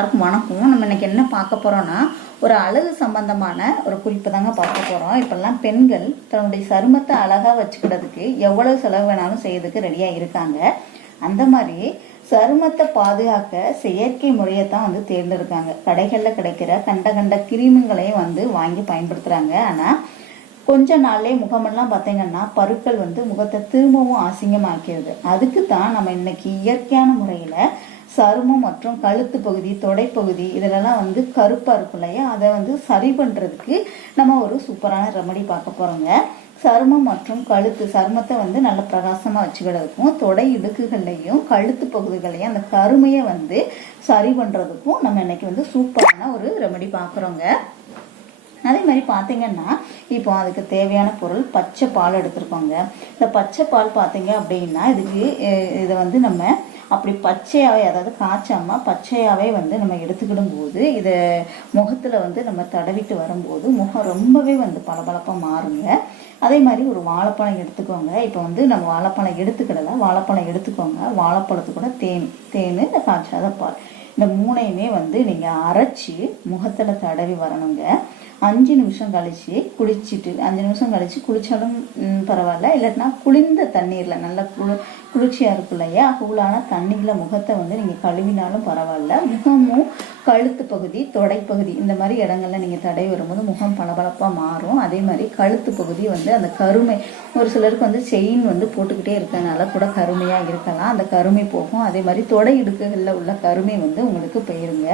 எல்லாருக்கும் வணக்கம். நம்ம இன்னைக்கு என்ன பார்க்க போறோம்னா ஒரு அழகு சம்பந்தமான ஒரு குறிப்பு தாங்க பார்க்க போறோம். இப்பெல்லாம் பெண்கள் தன்னுடைய சருமத்தை அழகா வச்சுக்கிறதுக்கு எவ்வளவு செலவு வேணாலும் செய்யறதுக்கு ரெடியா இருக்காங்க. அந்த மாதிரி சருமத்தை பாதுகாக்க செயற்கை முறையை தான் வந்து தேர்ந்தெடுக்காங்க. கடைகளில் கிடைக்கிற கண்ட கண்ட கிருமிகளையும் வந்து வாங்கி பயன்படுத்துறாங்க. ஆனால் கொஞ்ச நாள்லேயே முகமெல்லாம் பார்த்தீங்கன்னா பருக்கள் வந்து முகத்தை திரும்பவும் அசிங்கமாக்கிறது அதுக்கு தான் நம்ம இன்னைக்கு இயற்கையான முறையில சருமம் மற்றும் கழுத்து பகுதி தொடைப்பகுதி இதிலெல்லாம் வந்து கருப்பாக இருக்கும் இல்லையா? அதை வந்து சரி பண்ணுறதுக்கு நம்ம ஒரு சூப்பரான ரெமடி பார்க்க போகிறோங்க சருமம் மற்றும் கழுத்து சருமத்தை வந்து நல்ல பிரகாசமாக வச்சுக்கிறதுக்கும் தொடை இடுக்குகள்லையும் கழுத்து பகுதிகளையும் அந்த கருமையை வந்து சரி பண்ணுறதுக்கும் நம்ம இன்னைக்கு வந்து சூப்பரான ஒரு ரெமடி பார்க்குறோங்க. அதே மாதிரி பார்த்தீங்கன்னா இப்போ அதுக்கு தேவையான பொருள் பச்சை பால் எடுத்துருக்கோங்க. இந்த பச்சை பால் பார்த்தீங்க அப்படின்னா இதுக்கு இதை வந்து நம்ம அப்படி பச்சையாகவே அதாவது காய்ச்சாமல் பச்சையாகவே வந்து நம்ம எடுத்துக்கிடும் போது இதை முகத்தில் வந்து நம்ம தடவிட்டு வரும்போது முகம் ரொம்பவே வந்து பளபளப்பாக மாறுங்க. அதே மாதிரி ஒரு வாழைப்பழம் எடுத்துக்கோங்க. இப்போ வந்து நம்ம வாழைப்பழம் எடுத்துக்கிடல வாழைப்பழம் எடுத்துக்கோங்க. வாழைப்பழத்து கூட தேன் தேன் இந்த காய்ச்சாத பால். இந்த மூணையுமே வந்து நீங்கள் அரைச்சி முகத்தில் தடவி வரணுங்க. அஞ்சு நிமிஷம் கழிச்சு குளிச்சுட்டு அஞ்சு நிமிஷம் கழிச்சு குளிச்சாலும் பரவாயில்ல. இல்லாட்டினா குளிர்ந்த தண்ணீரில் நல்லா குளு குளிர்ச்சியாக இருக்கும் இல்லையா? கூலான தண்ணியில் முகத்தை வந்து நீங்கள் கழுவினாலும் பரவாயில்ல. முகமும் கழுத்து பகுதி தொடைப்பகுதி இந்த மாதிரி இடங்கள்ல நீங்கள் தடை வரும்போது முகம் பளபளப்பாக மாறும். அதே மாதிரி கழுத்து பகுதி வந்து அந்த கருமை ஒரு சிலருக்கு வந்து செயின் வந்து போட்டுக்கிட்டே இருக்கிறதுனால கூட கருமையாக இருக்கலாம். அந்த கருமை போகும். அதே மாதிரி தொடை இடுக்குகளில் உள்ள கருமை வந்து உங்களுக்கு போயிருங்க.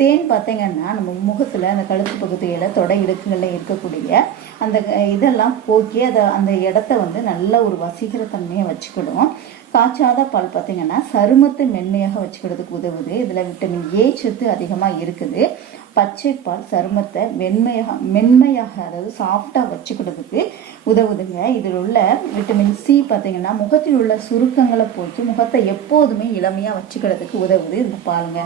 தேன் பார்த்தீங்கன்னா நம்ம முகத்தில் அந்த கழுத்து பகுதியில் தொடை இடுக்குகள்ல இருக்கக்கூடிய அந்த இதெல்லாம் போக்கி அதை அந்த இடத்த வந்து நல்ல ஒரு வசீகர தன்மையை வச்சுக்கிடும். காய்ச்சாத பால் பார்த்தீங்கன்னா சருமத்தை மென்மையாக வச்சுக்கிறதுக்கு உதவுது. இதில் விட்டமின் ஏ சத்து அதிகமாக இருக்குது. பச்சை பால் சருமத்தை மென்மையாக மென்மையாக அதாவது சாஃப்டாக வச்சுக்கிறதுக்கு உதவுதுங்க. இதில் உள்ள விட்டமின் சி பார்த்தீங்கன்னா முகத்தில் உள்ள சுருக்கங்களை போக்கி முகத்தை எப்போதுமே இளமையாக வச்சுக்கிறதுக்கு உதவுது. இந்த பாலுங்க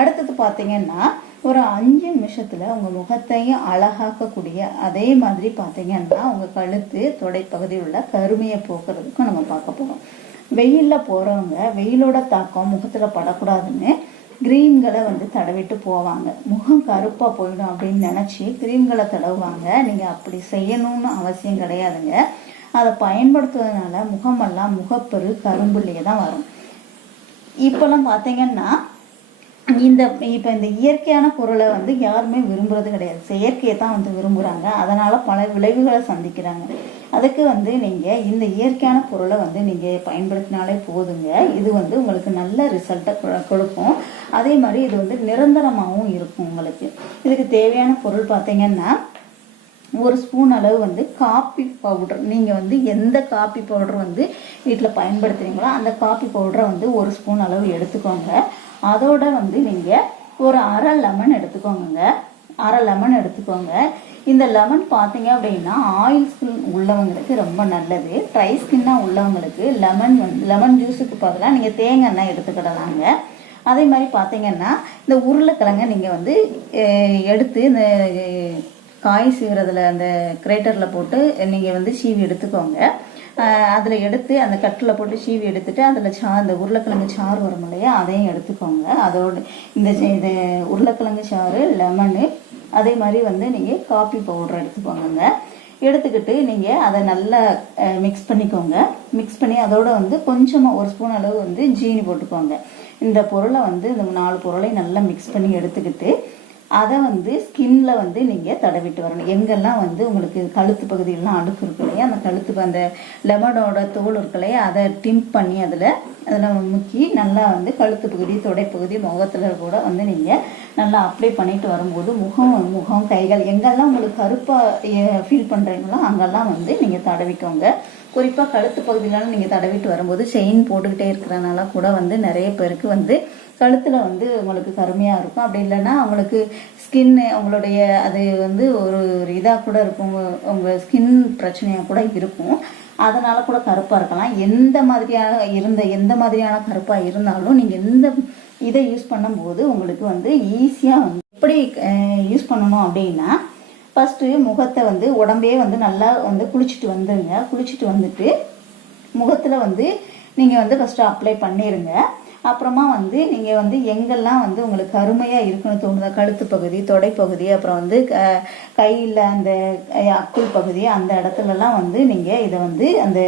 அடுத்தது பார்த்தீங்கன்னா ஒரு அஞ்சு நிமிஷத்தில் உங்கள் முகத்தையும் அழகாக்கக்கூடிய அதே மாதிரி பார்த்தீங்கன்னா உங்கள் கழுத்து தொடைப்பகுதியில் உள்ள கருமையை போக்குறதுக்கும் நம்ம பார்க்க போகிறோம் வெயிலில் போகிறவங்க வெயிலோட தாக்கம் முகத்தில் படக்கூடாதுன்னு கிரீம்களை வந்து தடவிட்டு போவாங்க. முகம் கருப்பாக போயிடும் அப்படின்னு நினச்சி கிரீம்களை தடவுவாங்க. நீங்கள் அப்படி செய்யணும்னு அவசியம் கிடையாதுங்க. அதை பயன்படுத்துவதனால முகமெல்லாம் முகப்பெரு கரும்புலேயே தான் வரும். இப்போலாம் பார்த்தீங்கன்னா இந்த இப்போ இந்த இயற்கையான பொருளை வந்து யாருமே விரும்புறது கிடையாது. செயற்கையை தான் வந்து விரும்புகிறாங்க அதனால் பல விளைவுகளை சந்திக்கிறாங்க. அதுக்கு வந்து நீங்கள் இந்த இயற்கையான பொருளை வந்து நீங்கள் பயன்படுத்தினாலே போதுங்க. இது வந்து உங்களுக்கு நல்ல ரிசல்ட்டை கொடுக்கும். அதே மாதிரி இது வந்து நிரந்தரமாகவும் இருக்கும் உங்களுக்கு. இதுக்கு தேவையான பொருள் பார்த்தீங்கன்னா ஒரு ஸ்பூன் அளவு வந்து காப்பி பவுடர். நீங்கள் வந்து எந்த காப்பி பவுடர் வந்து வீட்டில் பயன்படுத்துகிறீங்களோ அந்த காப்பி பவுடரை வந்து ஒரு ஸ்பூன் அளவு எடுத்துக்கோங்க. அதோட வந்து நீங்கள் ஒரு அரை லெமன் எடுத்துக்கோங்க அரை லெமன் எடுத்துக்கோங்க. இந்த லெமன் பார்த்தீங்க அப்படின்னா ஆயில் ஸ்கின் உள்ளவங்களுக்கு ரொம்ப நல்லது. ட்ரை ஸ்கின்னாக உள்ளவங்களுக்கு லெமன் வந்து லெமன் ஜூஸுக்கு பதிலாக நீங்கள் தேங்காய் எண்ணெய் எடுத்துக்கிடலாங்க. அதே மாதிரி பார்த்தீங்கன்னா இந்த உருளைக்கிழங்க நீங்கள் வந்து எடுத்து இந்த காய் சீவுறதுல அந்த கிரேட்டரில் போட்டு நீங்கள் வந்து சீவி எடுத்துக்கோங்க. அதில் எடுத்து அந்த கட்டில் போட்டு சீவி எடுத்துட்டு அதில் சா அந்த உருளைக்கிழங்கு சாறு வரும் இல்லையா அதையும் எடுத்துக்கோங்க. அதோட இந்த இது உருளைக்கிழங்கு சாறு லெமனு அதே மாதிரி வந்து நீங்கள் காஃபி பவுடர் எடுத்துக்கோங்க எடுத்துக்கிட்டு நீங்கள் அதை நல்லா மிக்ஸ் பண்ணிக்கோங்க. மிக்ஸ் பண்ணி அதோட வந்து கொஞ்சமாக ஒரு ஸ்பூன் அளவு வந்து ஜீனி போட்டுக்கோங்க. இந்த பொருளை வந்து இந்த நாலு பொருளை நல்லா மிக்ஸ் பண்ணி எடுத்துக்கிட்டு அதை வந்து ஸ்கின்ல வந்து நீங்க தடவிட்டு வரணும். எங்கெல்லாம் வந்து உங்களுக்கு கழுத்து பகுதியெல்லாம் அழுக்கு இருக்கு இல்லையா அந்த கழுத்து அந்த லெமனோட தோல் இருக்கலையே அதை டிம்ப் பண்ணி அதில் அதில் முக்கி நல்லா வந்து கழுத்து பகுதி தொடைப்பகுதி முகத்துல கூட வந்து நீங்க நல்லா அப்ளை பண்ணிட்டு வரும்போது முகம் முகம் கைகள் எங்கெல்லாம் உங்களுக்கு கருப்பா ஃபீல் பண்றீங்களோ அங்கெல்லாம் வந்து நீங்க தடவிக்கோங்க. குறிப்பா கழுத்து பகுதியிலாம் நீங்க தடவிட்டு வரும்போது செயின் போட்டுக்கிட்டே இருக்கிறனால கூட வந்து நிறைய பேருக்கு வந்து கழுத்தில் வந்து உங்களுக்கு கருமையாக இருக்கும். அப்படி இல்லைன்னா அவங்களுக்கு ஸ்கின் அவங்களுடைய அது வந்து ஒரு ஒரு இதாக கூட இருக்கும். உங்கள் ஸ்கின் பிரச்சனையாக கூட இருக்கும். அதனால் கூட கருப்பாக இருக்கலாம். எந்த மாதிரியான இருந்த எந்த மாதிரியான கருப்பாக இருந்தாலும் நீங்கள் எந்த இதை யூஸ் பண்ணும்போது உங்களுக்கு வந்து ஈஸியாக வந்து எப்படி யூஸ் பண்ணணும் அப்படின்னா ஃபஸ்ட்டு முகத்தை வந்து உடம்பே வந்து நல்லா வந்து குளிச்சுட்டு வந்துடுங்க குளிச்சுட்டு வந்துட்டு முகத்தில் வந்து நீங்கள் வந்து ஃபஸ்ட்டு அப்ளை பண்ணிடுங்க அப்புறமா வந்து நீங்கள் வந்து எங்கெல்லாம் வந்து உங்களுக்கு கருமையாக இருக்குன்னு தோணுதா கழுத்து பகுதி தொடைப்பகுதி அப்புறம் வந்து க கையில் அந்த அக்குள் பகுதி அந்த இடத்துலலாம் வந்து நீங்கள் இதை வந்து அந்த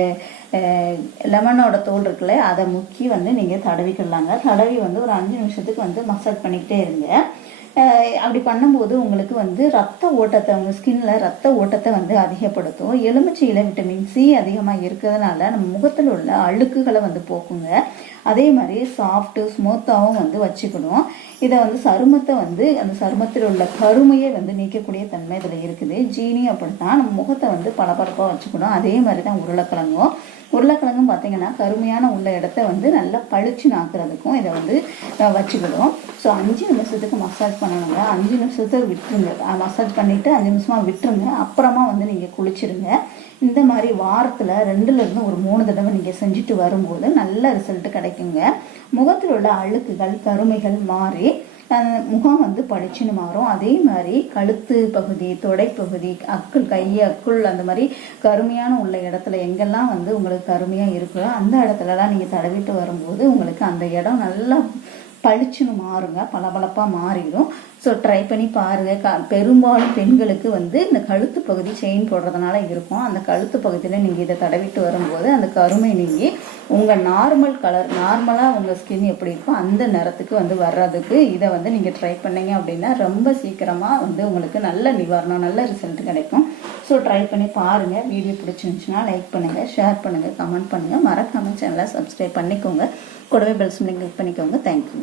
லெமனோட தோல் இருக்குல்ல அதை முக்கி வந்து நீங்கள் தடவிக்கிடலாங்க தடவி வந்து ஒரு அஞ்சு நிமிஷத்துக்கு வந்து மசாஜ் பண்ணிக்கிட்டே இருங்க. அப்படி பண்ணும்போது உங்களுக்கு வந்து ரத்த ஓட்டத்தை உங்கள் ஸ்கின்ல ரத்த ஓட்டத்தை வந்து அதிகப்படுத்தும். எலுமிச்சையில் விட்டமின் சி அதிகமாக இருக்கிறதுனால நம்ம முகத்தில் உள்ள அழுக்குகளை வந்து போக்குங்க. அதே மாதிரி சாஃப்ட்டு ஸ்மூத்தாகவும் வந்து வச்சுக்கணும். இதை வந்து சருமத்தை வந்து அந்த சருமத்தில் உள்ள கருமையை வந்து நீக்கக்கூடிய தன்மை இதில் இருக்குது. ஜீனி அப்படின்னா நம்ம முகத்தை வந்து பளபளப்பாக வச்சுக்கணும். அதே மாதிரி தான் உருளைக்கிழங்கும். உருளைக்கிழங்கும் பார்த்தீங்கன்னா கருமையான உள்ள இடத்த வந்து நல்லா பளிச்சு நாக்குறதுக்கும் இதை வந்து வச்சுக்கிடும். ஸோ அஞ்சு நிமிஷத்துக்கு மசாஜ் பண்ணணுங்க. அஞ்சு நிமிஷத்தை விட்டுருங்க. மசாஜ் பண்ணிவிட்டு அஞ்சு நிமிஷமாக விட்டுருங்க. அப்புறமா வந்து நீங்கள் குளிச்சிருங்க. இந்த மாதிரி வாரத்தில் ரெண்டுலேருந்து ஒரு மூணு தடவை நீங்கள் செஞ்சுட்டு வரும்போது நல்ல ரிசல்ட் கிடைக்குங்க. முகத்தில் உள்ள அழுக்குகள் கருமைகள் மாறி முகம் வந்து பளிச்சுன்னு மாறும். அதே மாதிரி கழுத்து பகுதி தொடைப்பகுதி அக்குள் கை அக்குள் அந்த மாதிரி கருமையான உள்ள இடத்துல எங்கெல்லாம் வந்து உங்களுக்கு கருமையாக இருக்குதோ அந்த இடத்துலலாம் நீங்கள் தடவிட்டு வரும்போது உங்களுக்கு அந்த இடம் நல்லா பளிச்சுன்னு மாறுங்க. பளபளப்பாக மாறிடும். ஸோ ட்ரை பண்ணி பாருங்கள் க பெரும்பாலும் பெண்களுக்கு வந்து இந்த கழுத்து பகுதி செயின் போடுறதுனால இருக்கும். அந்த கழுத்து பகுதியில் நீங்கள் இதை தடவிட்டு வரும்போது அந்த கருமை நீங்கி உங்கள் நார்மல் கலர் நார்மலாக உங்கள் ஸ்கின் எப்படி இருக்கோ அந்த நிறத்துக்கு வந்து வர்றதுக்கு இதை வந்து நீங்கள் ட்ரை பண்ணீங்க அப்படின்னா ரொம்ப சீக்கிரமாக வந்து உங்களுக்கு நல்ல நிவாரணம் நல்ல ரிசல்ட் கிடைக்கும். ஸோ ட்ரை பண்ணி பாருங்கள் வீடியோ பிடிச்சிருந்துச்சுன்னா லைக் பண்ணுங்கள் ஷேர் பண்ணுங்கள் கமெண்ட் பண்ணுங்கள் மறக்காமல் சேனலை சப்ஸ்கிரைப் பண்ணிக்கோங்க. கூடவே பெல்ஸ் கிளிக் பண்ணிக்கோங்க. தேங்க்யூ